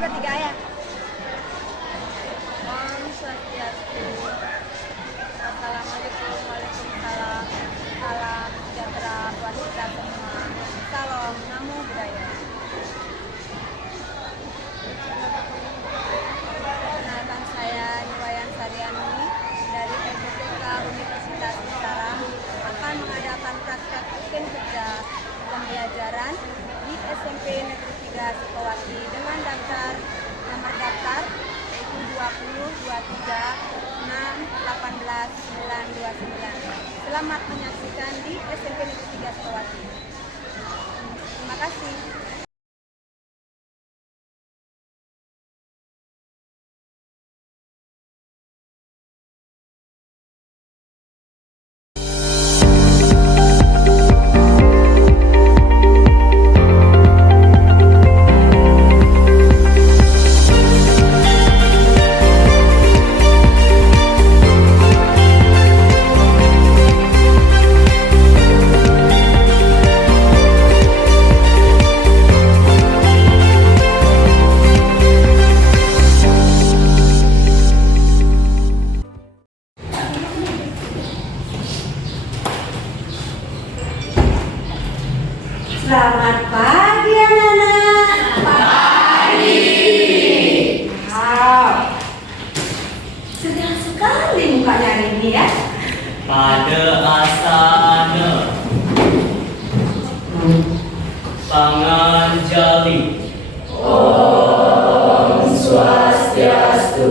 tiga ya. Om Swastiastu. Assalamualaikum, waalaikumsalam. Salam sejahtera buat kita semua. Salam, namo buddhaya. Perkenalkan, saya Niwayan Saryani dari FBPK Universitas Mataram akan mengadakan praktek bikin kerja pembelajaran di SMP Negeri 3 Sukawati dengan nomor daftar yaitu 2023618929. Selamat menyaksikan di SMP Negeri 3 Sukawati. Terima kasih. Selamat pagi anak-anak. Pagi. Wow, segar sekali mukanya hari ini ya. Pada asana Panganjali. Om Swastiastu.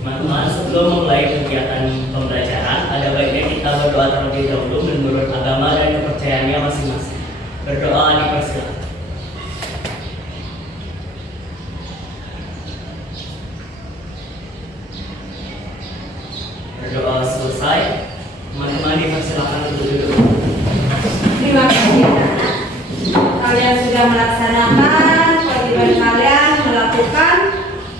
Teman-teman, sebelum memulai kegiatan pembelajaran, ada baiknya kita berdoa terlebih dahulu menurut agama dan kepercayaannya masing-masing. Berdoa dipersilakan. Berdoa selesai, teman-teman dipersilakan untuk duduk. Terima kasih anak-anak. Kalian sudah melaksanakan kewajiban kalian melakukan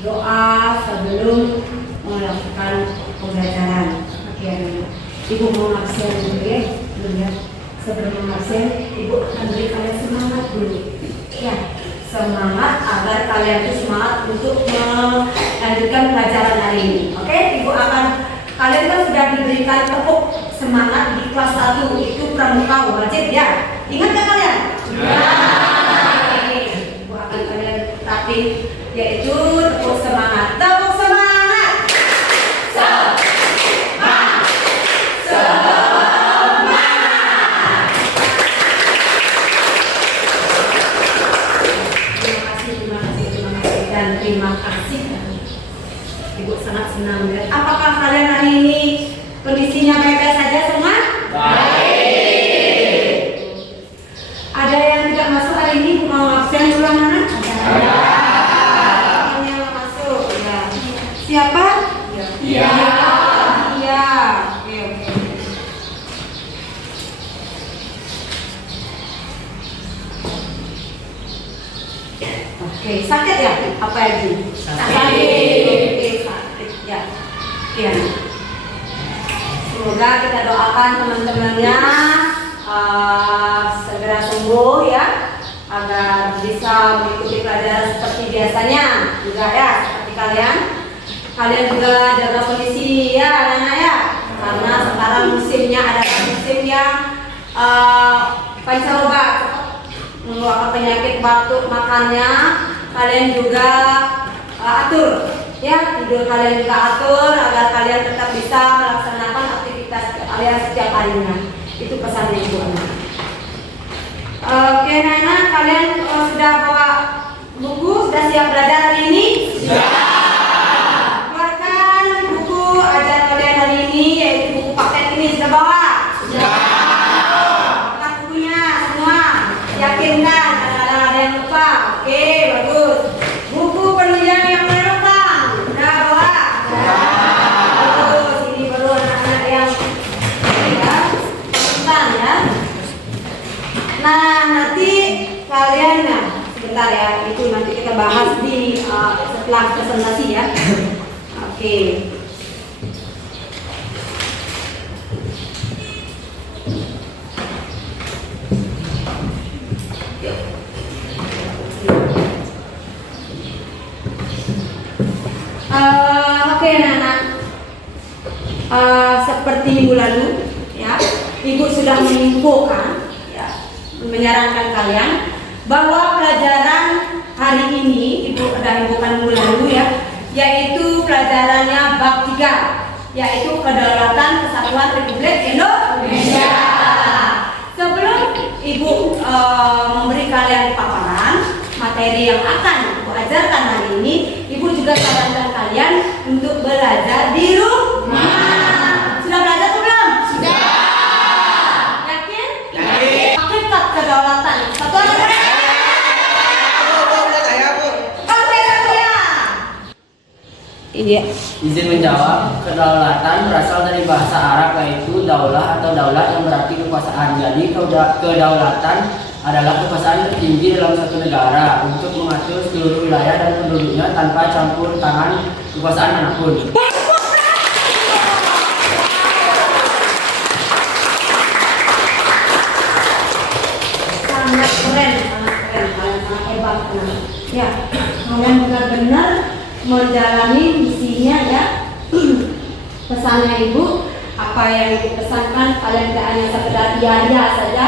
doa sebelum melakukan pembelajaran. Oke, anak-anak. Ibu mau absen dulu ya, sebelum absen, Ibu akan beri kalian semangat dulu. Ya, semangat agar kalian itu semangat untuk melanjutkan pelajaran hari ini. Oke, kalian kan sudah diberikan tepuk semangat di kelas 1 itu pramuka wajib ya. Ingat gak kalian? Ya. Ibu akan kalian tapi yaitu tepuk semangat. Tepuk semangat. Terima kasih. Ibu sangat senang. Apakah kalian hari ini kondisinya baik-baik saja semua? Baik. Ada yang tidak masuk hari ini mau absen ulang mana? Ada. Yang masuk ya. Siapa? Ya. Iya. Oke. Oke, sakit ya? Apa lagi? Sakit. Oke, sakit ya. Oke. Semoga kita doakan teman-temannya segera sembuh ya, agar bisa mengikuti pelajaran seperti biasanya juga ya, seperti kalian juga jaga kondisi ya anak-anak ya, karena sekarang musimnya adalah musim yang pancaroba, mengeluarkan penyakit batuk. Makanya kalian juga atur ya, tidur kalian juga atur agar kalian tetap bisa melaksanakan aktivitas kalian setiap harinya. Itu pesannya Ibu anak. Oke anak-anak, kalian sudah bawa buku, sudah siap belajar hari ini? Ya. Keluarkan buku ajar kalian hari ini, yaitu buku paket ini. Sudah bawa? Ya. Buka bukunya semua. Yakinkan, kadang-kadang ada yang lupa. Oke, bagus. Buku penunjang yang menopang udah bawa? Ya. Bagus. Ini baru anak-anak yang ya, tentang ya. Nah, nanti kalian sebentar ya, itu nanti kita bahas di setelah presentasi ya. Oke. Oke anak-anak, seperti minggu lalu ya, ibu sudah menginfokan ya, menyarankan kalian bahwa pelajaran hari ini ibu ada infokan minggu lalu ya, yaitu pelajarannya bab 3, yaitu kedaulatan kesatuan Republik Indonesia. Sebelum ibu memberi kalian paparan materi yang akan ibu ajarkan hari ini, ibu juga sarankan kalian untuk belajar di rumah. Sudah belajar atau belum? Sudah. Yakin? Yakin. Hakikat kedaulatan kesatuan Republik Iya. Izin menjawab, kedaulatan berasal dari bahasa Arab yaitu daulah atau daulat yang berarti kekuasaan. Jadi kedaulatan adalah kekuasaan tertinggi dalam suatu negara untuk mengatur seluruh wilayah dan penduduknya tanpa campur tangan kekuasaan manapun. Sangat keren, sangat hebat. Ya, kalian benar-benar menjalani misinya ya. Pesannya ibu, apa yang ibu pesankan kalian tidak hanya sekedar iya saja,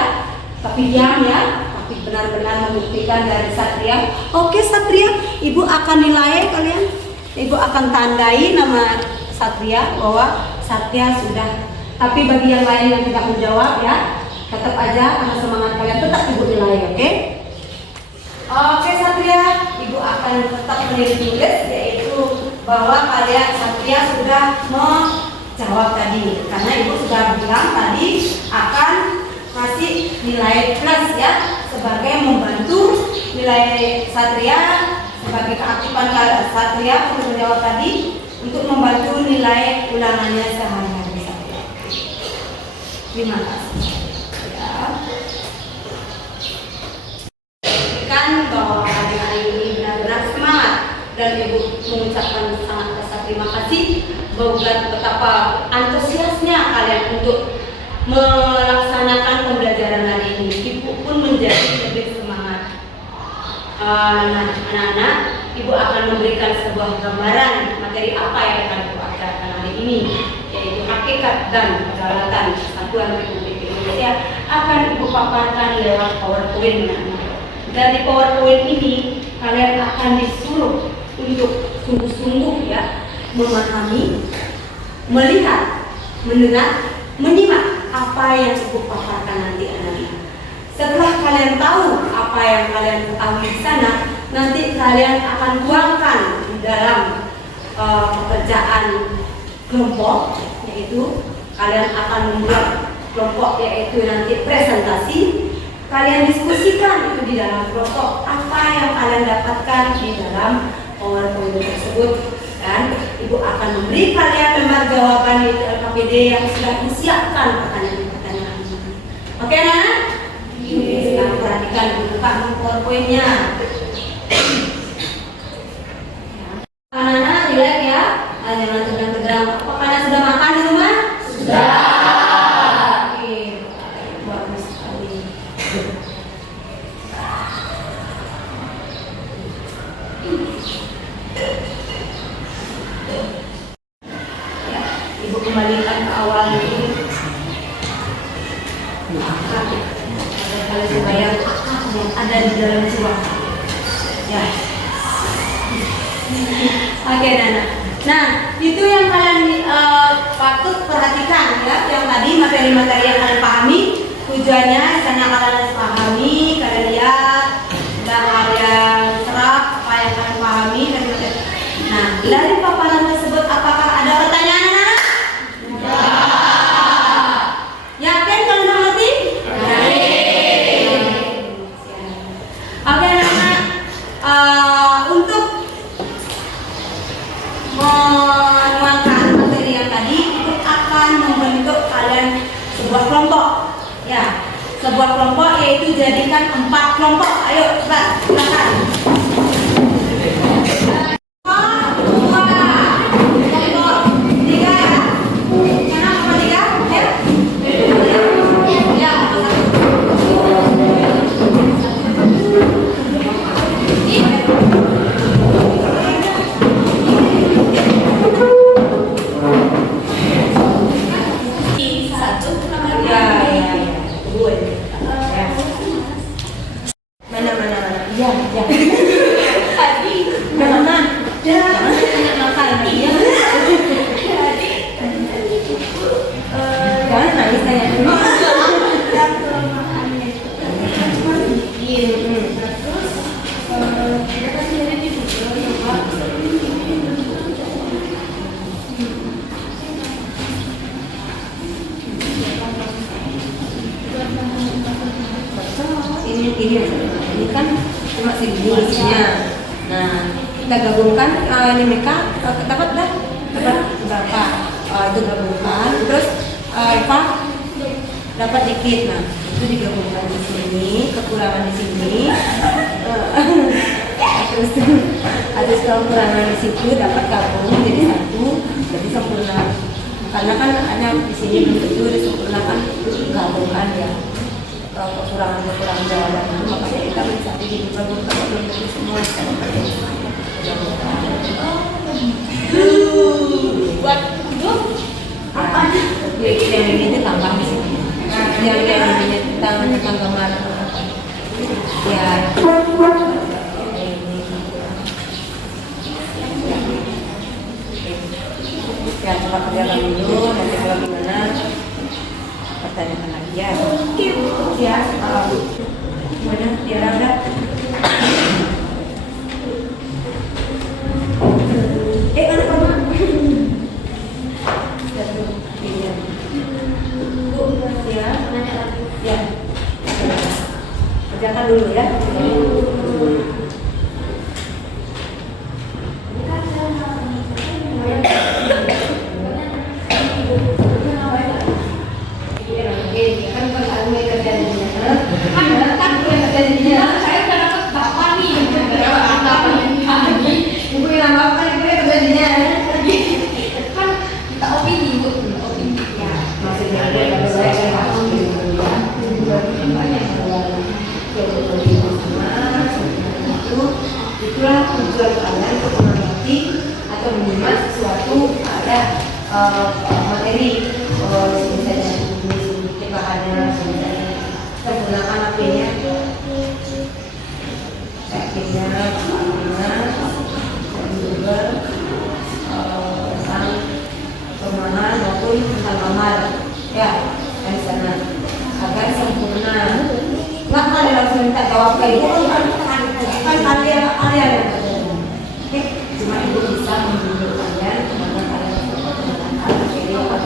tapi diam ya, tapi benar-benar membuktikan dari Satria. Oke Satria, ibu akan nilai kalian, ibu akan tandai nama Satria bahwa Satria sudah. Tapi bagi yang lain yang tidak menjawab ya, tetap aja karena semangat kalian tetap ibu nilai, oke? Oke Satria, ibu akan tetap menulis yaitu bahwa kalian Satria sudah menjawab tadi, karena ibu sudah bilang tadi akan kasih nilai plus ya sebagai membantu nilai Satria sebagai keaktifan Satria untuk menjawab tadi untuk membantu nilai ulangannya sehari-hari Satria. Terima kasih. Ya. Kan bahwa hari ini benar-benar semangat dan ibu mengucapkan sangat besar terima kasih bahwa betapa antusiasnya kalian untuk melaksanakan pembelajaran hari ini. Ibu pun menjadi lebih semangat. Nah, anak-anak, ibu akan memberikan sebuah gambaran materi apa yang akan ibu ajarkan hari ini, yaitu hakikat dan kedaulatan kesatuan Republik Indonesia akan ibu paparkan lewat PowerPoint. Dari PowerPoint ini kalian akan disuruh untuk sungguh-sungguh ya memahami, melihat, mendengar, menyimak apa yang ibu paparkan nanti anak-anak. Setelah kalian tahu apa yang kalian ketahui di sana, nanti kalian akan tuangkan di dalam pekerjaan kelompok, yaitu kalian akan membuat kelompok yaitu nanti presentasi. Kalian diskusikan itu di dalam kelompok apa yang kalian dapatkan di dalam PowerPoint tersebut, dan ibu akan memberi kalian memang jawaban di LKPD yang sudah disiapkan pertanyaan-pertanyaan ini. Oke nah? Sekarang perhatikan buka PowerPoint-nya. Anak-anak relax ya, jangan tegang-tegang. Apakah kalian sudah makan di rumah? Sudah. Ibu kembalikan ke awal ini. Kalian supaya yang ada di dalam jiwa. Ya. Oke, Nana. Nah, itu yang kalian patut perhatikan ya. Yang tadi materi-materi yang kalian pahami, tujuannya karena kalian pahami, kalian lihat, dan kalian serap apa yang kalian pahami dan materi. Nah, dari paparan tersebut apakah ada pertanyaan? Yakin kalau mengerti? Yakin. Oke anak-anak, untuk menuangkan materi yang tadi, itu akan membentuk kalian sebuah kelompok. Ya, sebuah kelompok yaitu jadikan 4 kelompok. Ayo cepat, silakan. gabungkan ini mereka dapat berapa itu gabungkan, terus Eva dapat dikit, nah itu digabungkan di sini, kekurangan di sini, terus kekurangan di situ dapat gabung jadi satu, jadi sempurna. Karena kan hanya di sini belum tentu disempurnakan, gabungkan ya kekurangan jawaban itu, makanya kita mencari di gabungkan belum tentu semua bisa buat apa yang ini gampang di sini. Yang tentang gambar ya ya coba kerjakan dulu, nanti kalau gimana pertanyakan lagi ya. Ya mana dia ada ada apa ya kerjakan dulu ya. Itulah tujuan kalian untuk mengerti atau menyimak sesuatu ada materi, misalnya sedikit bahannya, misalnya menggunakan HP-nya, dan juga tentang pemahaman maupun tentang kamar ya dari sana agar sempurna. Nggak ada langsung minta jawab kayak gitu kan area yang terjadi. Oke, cuma ibu bisa menunjuk kalian kemana kalian menggunakan materi apa.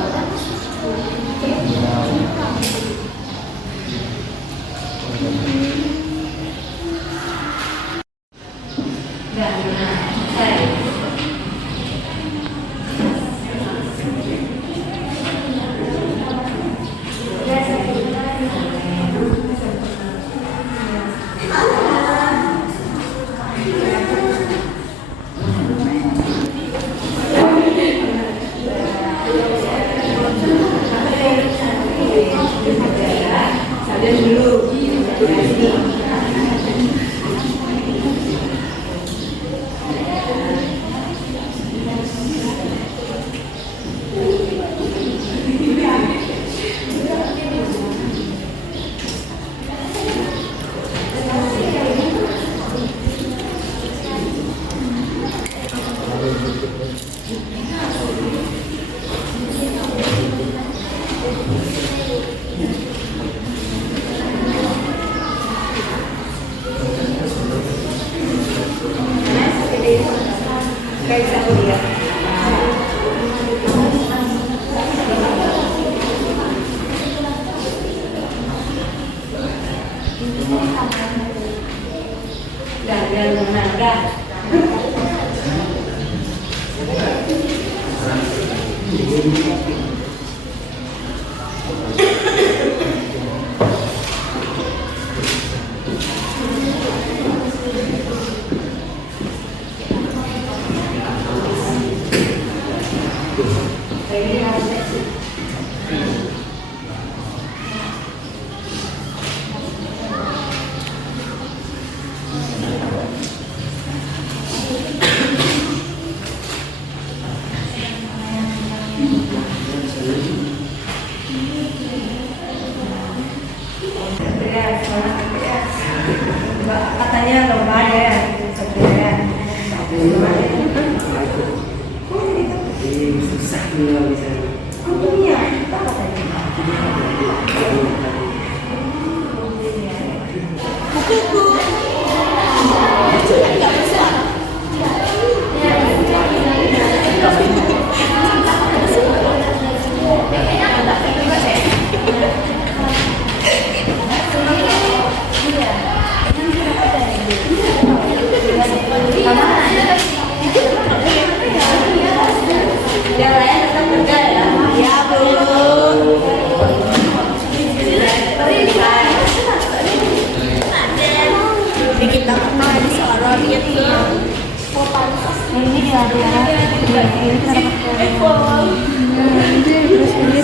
ini ya ada ini terdapat nanti terus ini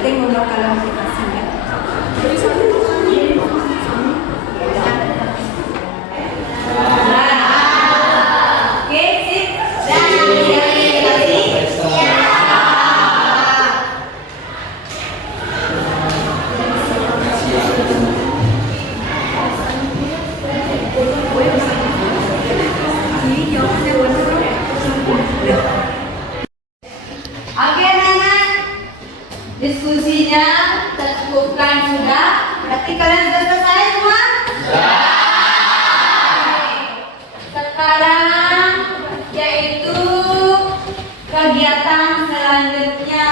penting untuk kalian aplikasinya. Oke, sip. Oke, anak-anak. Diskusinya tercukupkan sudah. Berarti kalian sudah selesai semua? Sekarang yaitu kegiatan selanjutnya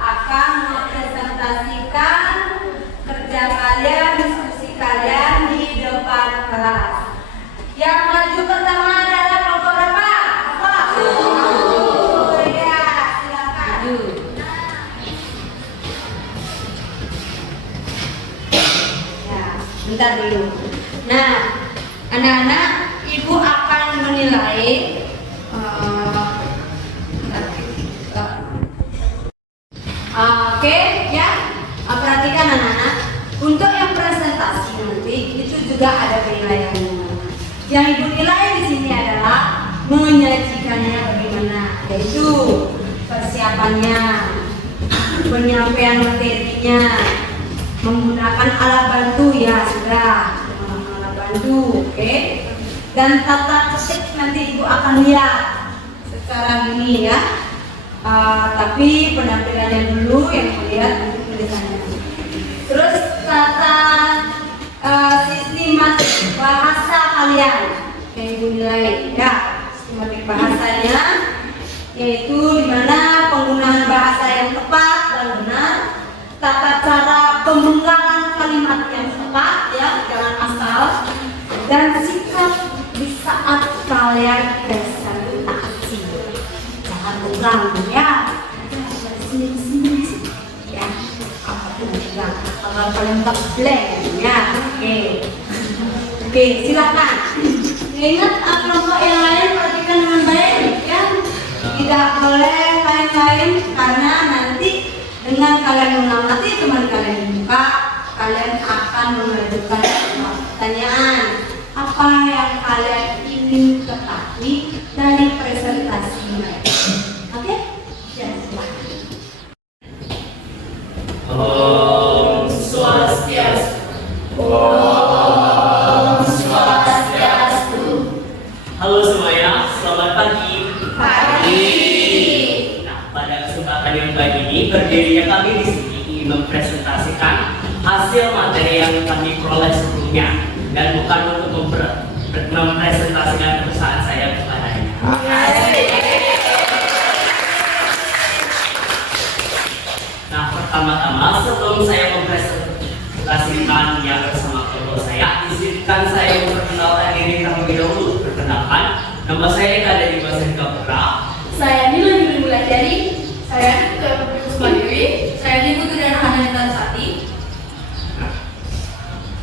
akan mempresentasikan kerja kalian, diskusi kalian di depan kelas. Yang maju pertama adalah kelompok berapa? Ya, silakan. Ya, bentar dulu. Nah, anak-anak, ibu akan menilai oke ya. Perhatikan anak-anak, untuk yang presentasi nanti itu juga ada penilaiannya. Yang ibu nilai di sini adalah menyajikannya bagaimana, yaitu persiapannya, penyampaian materinya, menggunakan alat bantu ya sudah, menggunakan alat bantu, oke. Dan tata ketik nanti ibu akan lihat sekarang ini ya. Tapi penampilannya dulu yang melihat nanti tulisannya. Terus tata sistematik bahasa kalian yang ibu nilai ya, sistematik bahasanya yaitu dimana penggunaan bahasa yang tepat dan benar, tata cara pemenggalan kalimat yang tepat ya, jangan asal, dan sikap di saat kalian presentasi. Jangan ulang ya. Sini ya. Apapun juga. Kalau kalian tak blank ya. Oke, silakan. Ingat kelompok yang lain perhatikan dengan baik ya. Tidak boleh lain-lain karena nanti dengan kalian mengamati teman kalian buka, kalian akan mengajukan pertanyaan. Apa yang kalian ingin ketahui dari presentasi mereka? Oke? Ya, silakan. Om Swastiastu. Om Swastiastu. Halo semuanya, selamat pagi. Pagi. Nah, pada kesempatan yang baik ini, berdirinya kami di sini ingin mempresentasikan hasil materi yang kami peroleh sebelumnya dan bukan untuk mempresentasikan perusahaan saya kepadanya. Nah, pertama-tama sebelum saya mempresentasikan yang bersama kelompok saya, izinkan saya memperkenalkan diri terlebih dahulu. Perkenalkan, nama saya Eka dari Bahasa Kapura. Saya Nila Yuli Mulyadi, saya Ketua Kusuma Dewi, saya Ibu Tudana Hananita Sati.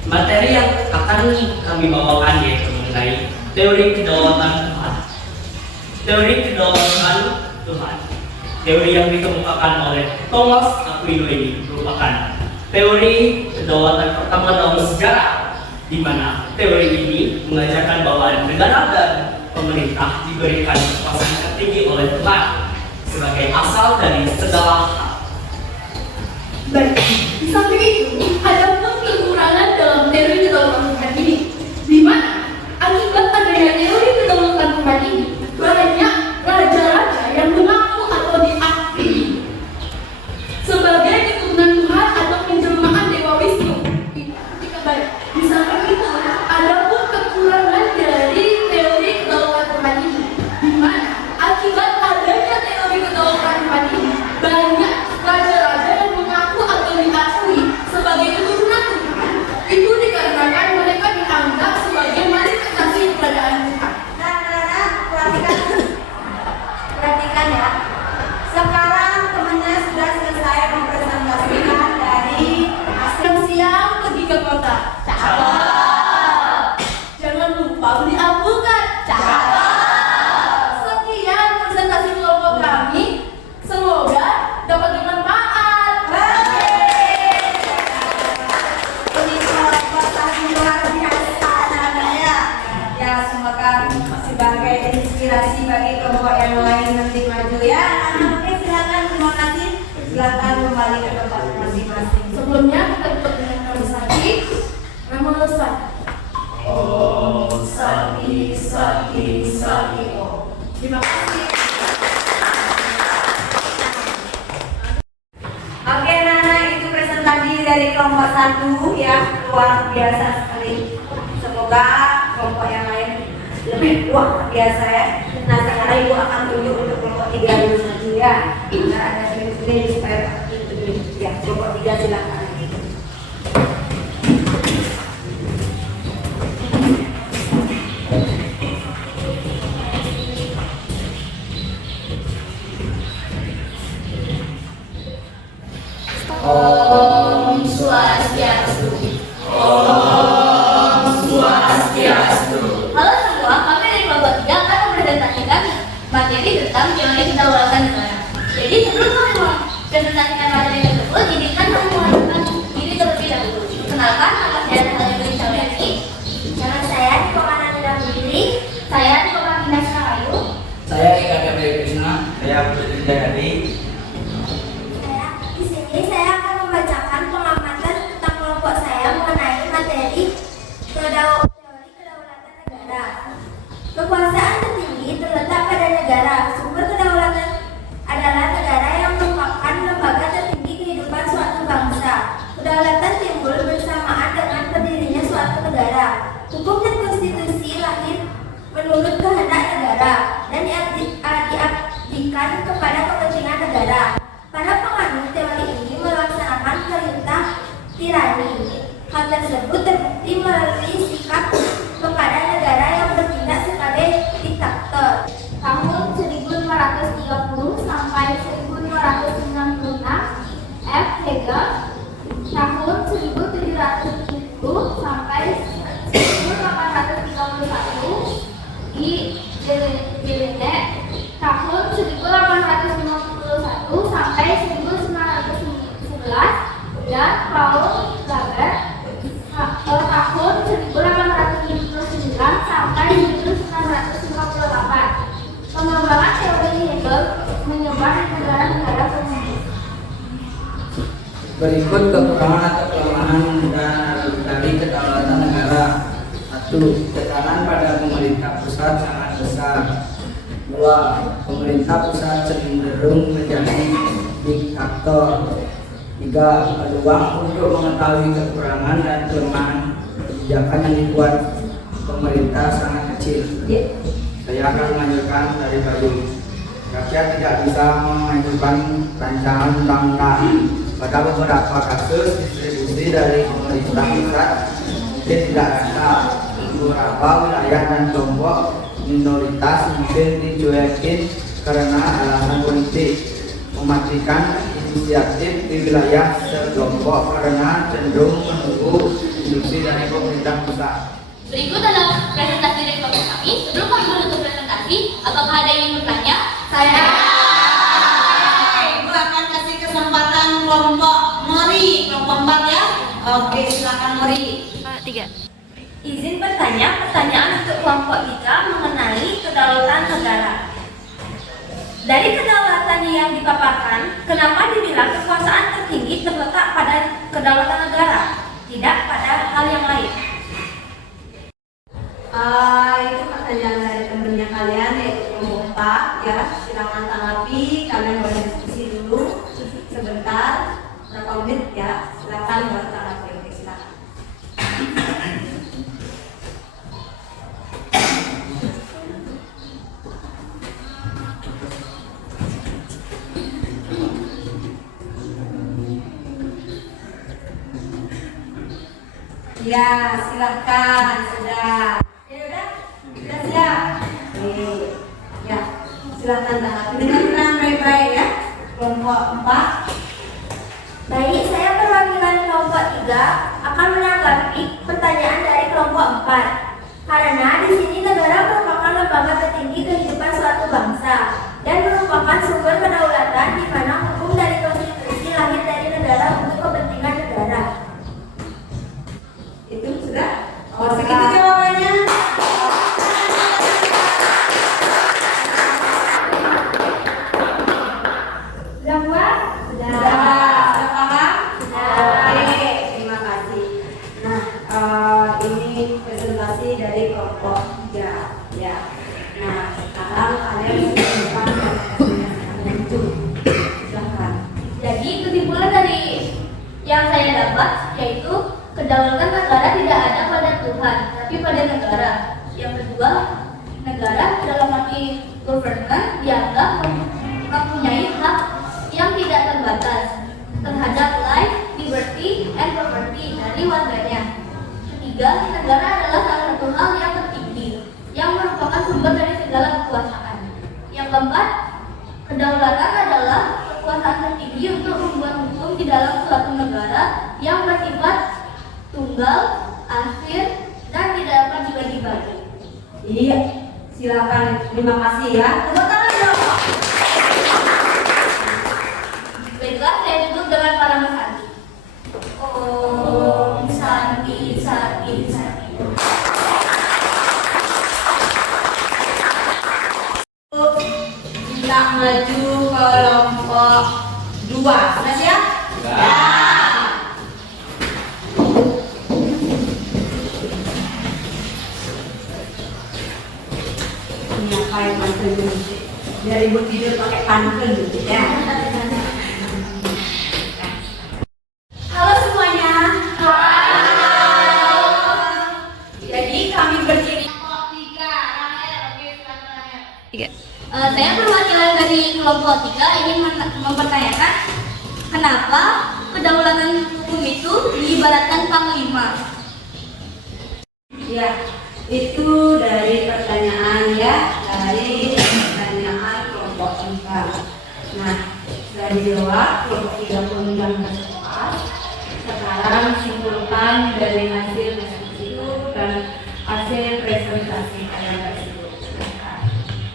Materi yang akan kami bawakan yaitu mengenai teori kedaulatan Tuhan. Teori kedaulatan Tuhan, teori yang dikemukakan oleh Thomas Aquino ini merupakan teori kedaulatan pertama dalam sejarah, di mana teori ini mengajarkan bahwa negara dan pemerintah diberikan kekuasaan tertinggi oleh Tuhan sebagai asal dari segala hal. Baik, di samping itu ada pun kekurangan dalam teori kedaulatan Tuhan ini, di mana akibat adanya teori kedaulatan Tuhan ini banyak raja-raja yang mengaku atau diakui sebagai keturunan Tuhan atau penjelmaan dewa ke kota. Cakep. Jangan lupa beli alpukat. Cakep. Sekian presentasi kelompok kami. Semoga dapat bermanfaat. Ini kelompok tadi luar biasa anak-anaknya. Ya, semoga sebagai inspirasi bagi kelompok yang lain nanti maju ya. Oke, silakan, terima kasih. Silakan kembali ke tempat masing-masing. Sebelumnya kita tutup dengan nama Sakti. Nama Sakti. Oh, Sakti, Sakti, Sakti. Terima kasih. Oke, Nana, itu presentasi dari kelompok 1 ya, luar biasa sekali. Semoga kelompok yang lain lebih luar biasa ya. Nah, sekarang Ibu akan tunjuk untuk kelompok 3 dulu maju ya. Nah, ada screen supaya itu ya, kelompok 3 silakan. Om Swastiastu. Om Swastiastu. Halo semua, kami dari kelompok 3 akan mempresentasikan materi tentang teori kedaulatan negara. Jadi sebelum kami mempresentasikan materi tersebut, izinkan kami mengenalkan diri terlebih dahulu. Kenalkan, nama saya Natalia Sawyani. Nama saya Nikola Nandiri. Saya Nikola Dinas Rahayu. Saya Eka Gabriel Krishna. Saya Putri Jayadi. Di sini saya akan membacakan pengamatan tentang kelompok saya mengenai materi teori kedaulatan negara. Kekuasaan tertinggi terletak pada negara. Sumber kedaulatan adalah negara yang merupakan lembaga tertinggi kehidupan suatu bangsa. Kedaulatan timbul bersamaan dengan berdirinya suatu negara. Hukum dan konstitusi lahir menurut kehendak negara dan diabdikan kepada kepentingan negara. Para penganut teori ini melaksanakan perintah tirani. Hal tersebut terbukti melalui sikap kepada negara yang bertindak sebagai diktator. Tahun 1530 sampai 1596, F. Hegel. Tahun 1710 sampai 1831, I. Delende. Tahun 1851 sampai 1911, dan Paul Lager. Tahun 1879 sampai 1958. Pengembangan teori Hegel menyebar di negara-negara komunis. Berikut kekurangan atau kelemahan dari kedaulatan negara. 1. Tekanan pada pemerintah pusat sangat besar. 2. Pemerintah pusat cenderung menjadi diktator. 3. Peluang untuk mengetahui kekurangan dan kelemahan kebijakan yang dibuat pemerintah sangat kecil. Saya akan melanjutkan dari tadi. Rakyat tidak bisa mengajukan rancangan undang-undang. Pada beberapa kasus distribusi dari pemerintah pusat mungkin tidak rata. Beberapa wilayah dan kelompok minoritas mungkin dicuekin karena alasan politik. Mematikan inisiatif di wilayah sekelompok karena cenderung menunggu instruksi dari pemerintah pusat. Berikut adalah presentasi dari kelompok kami. Sebelum kami menutup presentasi, apakah ada yang ingin bertanya? Saya. Ibu akan kasih kesempatan kelompok Mori, kelompok 4 ya. Oke, silakan Mori. 3. Izin bertanya, pertanyaan untuk kelompok 3 mengenai kedaulatan negara. Dari kedaulatan yang dipaparkan, kenapa dibilang kekuasaan tertinggi terletak pada kedaulatan negara, tidak pada hal yang lain? Itu pertanyaan dari temennya kalian yaitu kelompok 4 ya. Silakan tanggapi, kalian boleh diskusi dulu sebentar, berapa menit ya. Silakan baru tanggapi. Oke, silakan. Ya, silakan sudah. Sudah siap. Oke. Ya, silakan tanggapi. Dengarkan baik-baik ya. Kelompok 4. Baik, saya perwakilan kelompok 3 akan menanggapi menanggapi pertanyaan dari kelompok 4. Karena di sini negara merupakan lembaga tertinggi kehidupan suatu bangsa dan merupakan sumber kedaulatan di mana hukum dari konstitusi lahir dari negara untuk kepentingan negara. Itu sudah? Oh, segitu jawabannya. Sudah puas? Sudah paham? Sudah. Oke, terima kasih. Nah, ini presentasi dari kelompok 3 ya. Nah, sekarang kalian silakan itu. Silakan. Jadi kesimpulan dari yang saya dapat yaitu kedaulatan negara tidak ada pada Tuhan, tapi pada negara. Yang kedua, negara dalam arti government dianggap mempunyai hak yang tidak terbatas terhadap life, liberty, and property dari warganya. Ketiga, negara adalah salah satu hal yang tertinggi yang merupakan sumber dari segala kekuasaan. Yang keempat, kedaulatan adalah kekuasaan tertinggi untuk membuat hukum di dalam suatu negara yang bersifat tunggal, asir, dan tidak dapat dibagi-bagi. Iya, silakan. Terima kasih ya. Tepuk tangan dong. Baiklah, saya tutup dengan para Santi. Om Santi, Santi, Santi. Kita maju kelompok 2. Sudah siap? Ya. Ini apa yang pantun dulu? Biar ibu tidur pakai pantun dulu ya. Halo semuanya. Jadi kami berdiri kelompok 3. Saya perwakilan dari kelompok 3 ingin mempertanyakan kenapa kedaulatan hukum itu diibaratkan panglima. Ya, itu dari pertanyaan ya, dari pertanyaan kelompok 3. Nah, sudah dijawab, kelompok 3 pun sudah menjawab. Sekarang simpulkan dari hasil diskusi itu dan hasil presentasi kalian tersebut.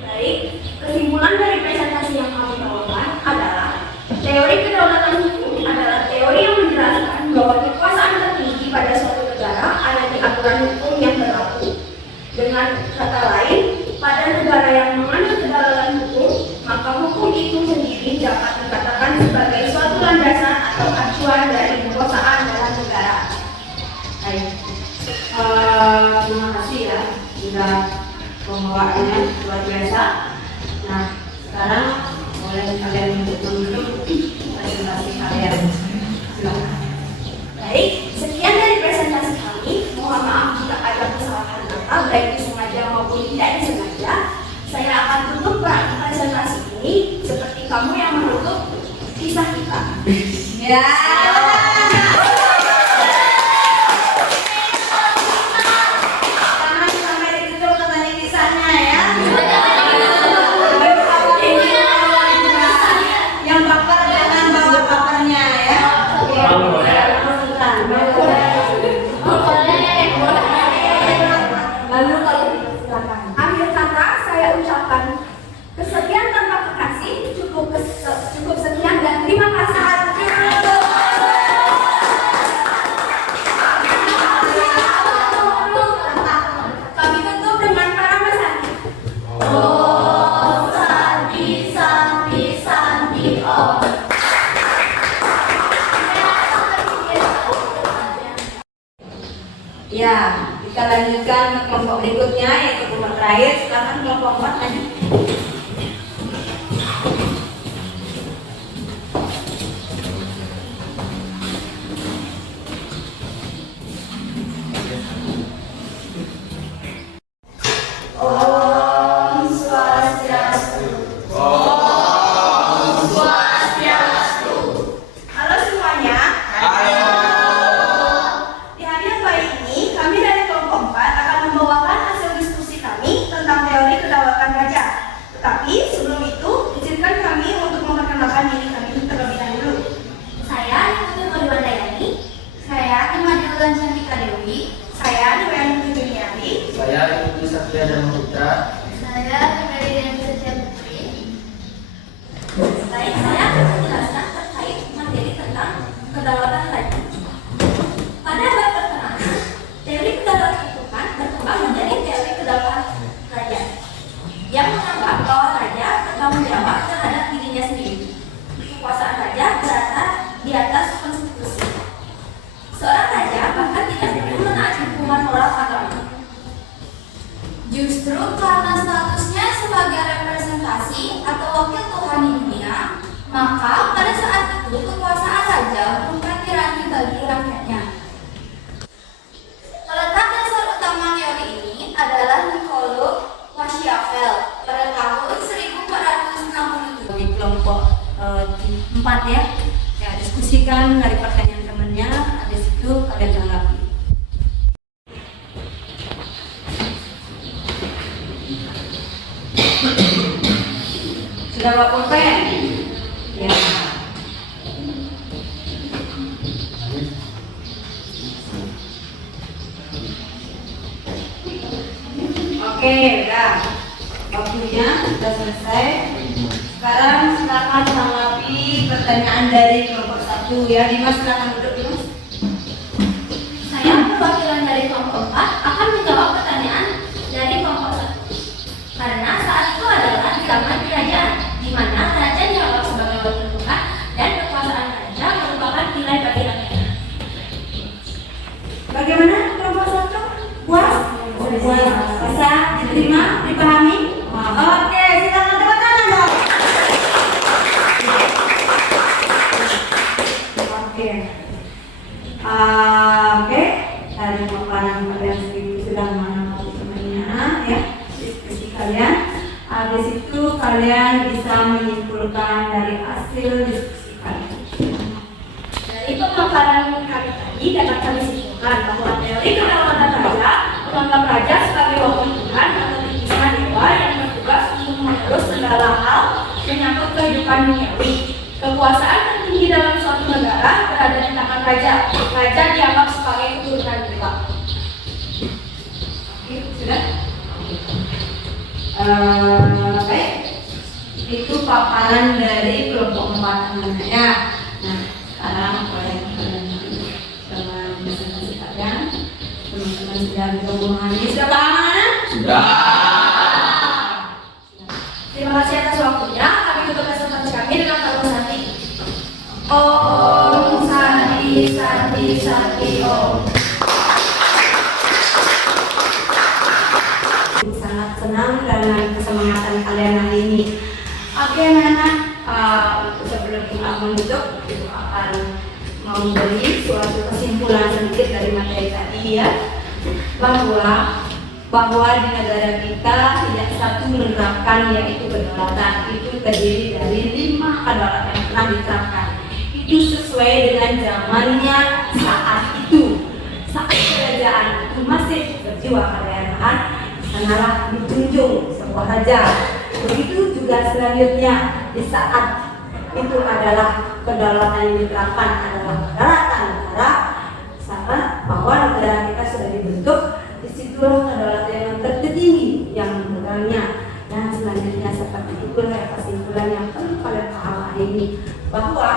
Baik, kesimpulan dari presentasi yang kami bawakan adalah teori kedaulatan hukum adalah teori yang menjelaskan bahwa kekuasaan tertinggi pada suatu negara ada di aturan hukum yang berlaku. Dengan kata lain, pada negara yang menganut kedaulatan hukum, maka hukum itu sendiri dapat dikatakan sebagai suatu landasan atau acuan dari kekuasaan dalam negara. Baik, terima kasih ya sudah pembawaannya luar biasa. Nah, sekarang boleh kalian menutup presentasi kalian. Silakan. Baik, sekian dari presentasi kami. Mohon maaf jika ada kesalahan kata, baik disengaja maupun tidak disengaja. Saya akan tutup presentasi ini seperti kamu yang menutup kisah kita. Ya. Jangan sampai ditutup katanya kisahnya ya. Yang baper jangan bawa bapernya ya. Lalu kalau silakan. Akhir kata saya ucapkan kesekian tanpa kekasih, cukup sekian dan terima kasih. Kami tutup dengan para Santi. Oh, Santi, Santi, Santi, oh. Ya, kita lanjutkan ke kelompok berikutnya yaitu kelompok terakhir. Silakan kelompok 4 lanjut. Om Swastiastu. Om Swastiastu. Halo semuanya. Di hari yang baik ini, kami dari kelompok 4 akan membawakan hasil diskusi kami tentang teori kedaulatan raja. Tetapi Saya Nurani Juniari. Saya Ibu Satria Dharma Putra. Saya Meriam Setia Putri. Baik, saya akan menjelaskan terkait materi tentang kedaulatan raja. Pada abad pertengahan, teori kedaulatan itu kan berkembang menjadi teori kedaulatan raja yang menganggap bahwa raja bertanggung jawab terhadap dirinya sendiri. Kekuasaan raja berada di atas konstitusi. Seorang raja bahkan tidak perlu menaati hukuman moral agama. Justru karena statusnya sebagai representasi atau wakil Tuhan di dunia, maka pada saat itu kekuasaan raja bukan tirani bagi rakyatnya. Peletak dasar utama teori ini adalah Niccolo Machiavelli pada tahun 1467. Di kelompok 4 ya. Ya, diskusikan dari pertanyaan temannya, habis itu kalian tanggapi. Sudah bawa pulpen? Ya. Oke, udah. Waktunya sudah selesai. Sekarang silakan tanggapi pertanyaan dari kelompok 1 ya. Dimas, silakan duduk Dimas. Saya perwakilan dari kelompok 4 akan menjawab pertanyaan dari kelompok 1. Karena saat itu adalah zaman kerajaan, di mana raja dianggap sebagai wakil Tuhan dan kekuasaan raja merupakan nilai bagi rakyatnya. Bagaimana kelompok 1? Puas? Puas. Bisa diterima, dipahami? Oke, silakan tepuk tangan dong. Oke. Oke, dari paparan kalian sendiri sudah mengenal temannya ya, diskusi kalian. Habis itu kalian bisa menyimpulkan dari hasil diskusi kalian. Dari pemaparan kami tadi dapat kami simpulkan bahwa teori kedaulatan raja menganggap raja sebagai wakil Tuhan atau titisan dewa yang bertugas untuk mengurus segala hal menyangkut kehidupan duniawi. Kekuasaan tertinggi dalam suatu negara berada di tangan raja. Raja dianggap sebagai keturunan dewa. Oke, sudah? Baik. Itu paparan dari kelompok 4 temannya ya. Nah, sekarang kalian dengan presentasi kalian, teman-teman sudah bergabung hari sudah paham? Sudah. Terima kasih atas waktunya. Kami tutup presentasi kami dengan kata Santi. Om Santi Santi Santi Om. Sangat senang dengan kesemangatan kalian hari ini. Oke anak-anak, sebelum kita menutup, kita akan memberi suatu kesimpulan sedikit dari materi tadi ya, bahwa di negara kita tidak satu menerapkan yaitu kedaulatan. Itu terdiri dari 5 kedaulatan yang pernah diterapkan. Itu sesuai dengan zamannya saat itu. Saat kerajaan itu masih berjiwa kedaerahan, sanalah dijunjung sebuah raja. Begitu juga selanjutnya di saat itu adalah kedaulatan yang diterapkan adalah kedaulatan negara, sama bahwa negara kita sudah dibentuk. Disitulah kedaulatan yang tertinggi yang menegangnya. Dan selanjutnya seperti itulah kesimpulan yang perlu kalian paham hari ini, bahwa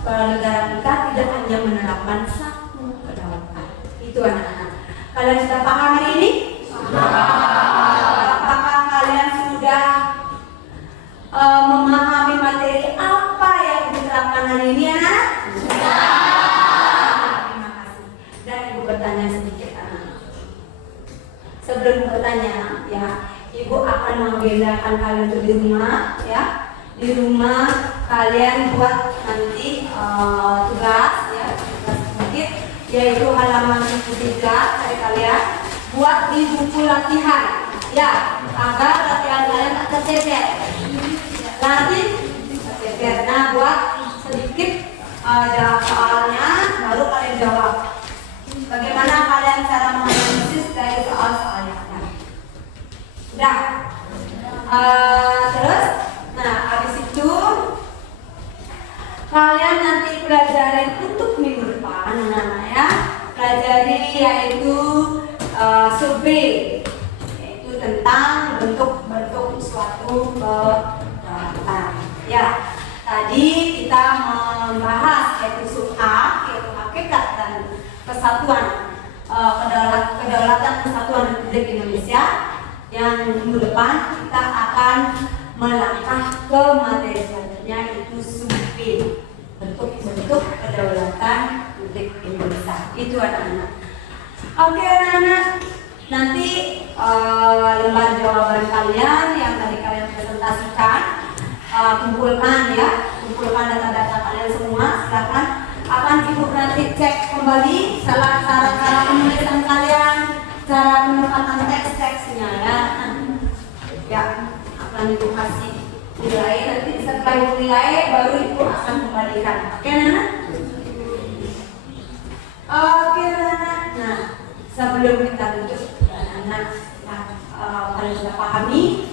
negara kita tidak hanya menerapkan satu kedaulatan. Itu anak-anak. Kalian sudah paham hari ini? Apakah kalian sudah memahami materi apa yang diterapkan hari ini anak? Sudah. Terima kasih. Dan ibu bertanya sedikit anak. Sebelum bertanya ya, ibu akan mengagendakan kalian untuk di rumah ya. Di rumah kalian buat nanti tugas ya, tugas sedikit, yaitu halaman 3 dari kalian buat di buku latihan ya, agar latihan kalian tak tercecer. Nanti tercecer. Nah, buat sedikit jawab soalnya, baru kalian jawab. Bagaimana kalian cara menganalisis dari soal-soalnya? Udah. Terus, nah habis itu kalian nanti pelajarin untuk minggu depan, anak-anak ya. Pelajari yaitu sub B, yaitu tentang bentuk-bentuk suatu kedaulatan. Ya, tadi kita membahas yaitu sub A, yaitu hakikat dan kesatuan kedaulatan kesatuan Republik Indonesia. Yang minggu depan kita akan melangkah ke materi selanjutnya, yaitu sub B, bentuk-bentuk kedaulatan Republik Indonesia. Itu anak-anak. Oke anak-anak, nanti lembar jawaban kalian yang tadi kalian presentasikan, kumpulkan data-data kalian semua. Silakan, akan ibu nanti cek kembali cara penulisan kalian, cara penempatan teks-teksnya ya. Ya, akan ibu kasih nilai, nanti setelah ibu nilai baru ibu akan kembalikan. Oke anak-anak? Oke anak-anak. Nah, sebelum kita tutup, anak-anak kalian sudah pahami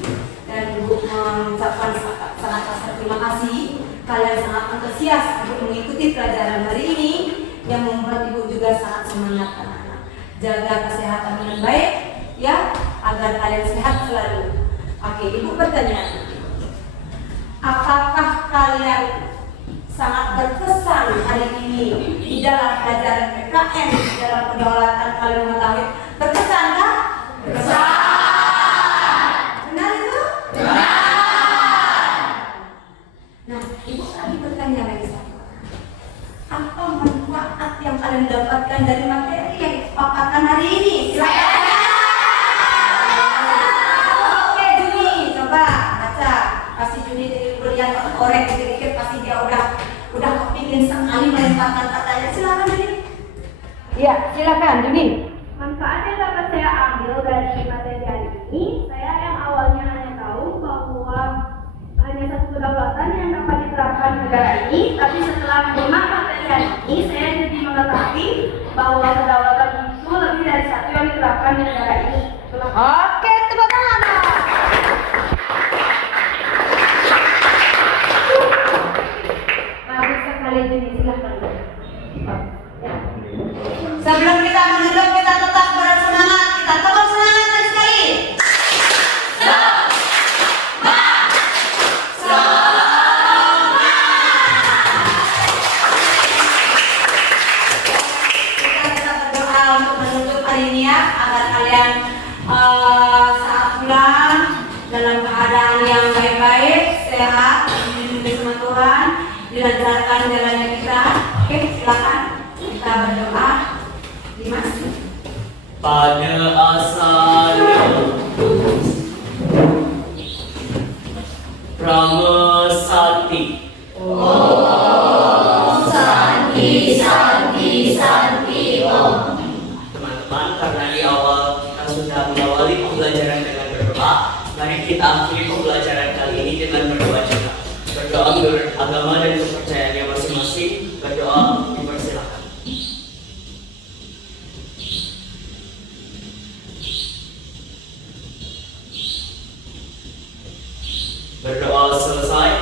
dan ibu mengucapkan sangat terima kasih. Kalian sangat antusias untuk mengikuti pelajaran hari ini yang membuat ibu juga sangat semangat anak-anak. Jaga kesehatan dengan baik ya, agar kalian sehat selalu. Oke, ibu bertanya, apakah kalian sangat berkesan hari ini di dalam pelajaran PKN, di dalam kedaulatan kalian mengetahui? Berkesan kah? Berkesan. Benar itu? Benar. Nah, ibu lagi bertanya lagi sama, apa manfaat yang kalian dapatkan dari materi yang dipaparkan hari ini? Silakan. Oke Juni, coba baca. Kasih Juni lihat korek dikit-dikit, pasti dia udah kepingin sekali melemparkan katanya. Silakan Juni. Iya, silakan Juni. Manfaat yang dapat saya ambil dari materi hari ini, saya yang awalnya hanya tahu bahwa hanya satu kedaulatan yang dapat diterapkan di negara ini, tapi setelah menyimak materi hari ini, saya jadi mengetahui bahwa kedaulatan itu lebih dari satu yang diterapkan di negara ini. Oke, tepuk tangan. Bagus sekali Juni, silahkan. Sebelum kita menutup, kita tetap bersemangat. Kita tepuk semangat lagi sekali. Kita tetap berdoa untuk menutup hari ini ya, agar kalian saat pulang dalam keadaan yang baik-baik, sehat, dilindungi sama Tuhan, dilancarkan jalannya kita. Oke, silakan kita berdoa. Dimas. Pada asalnya Pramesati. Om Santi Santi Santi Om. Teman-teman, karena di awal kita sudah mengawali pembelajaran dengan berdoa, mari kita akhiri pembelajaran kali ini dengan berdoa juga. Berdoa menurut agama dan kepercayaannya masing-masing. Berdoa dipersilakan. Berdoa selesai,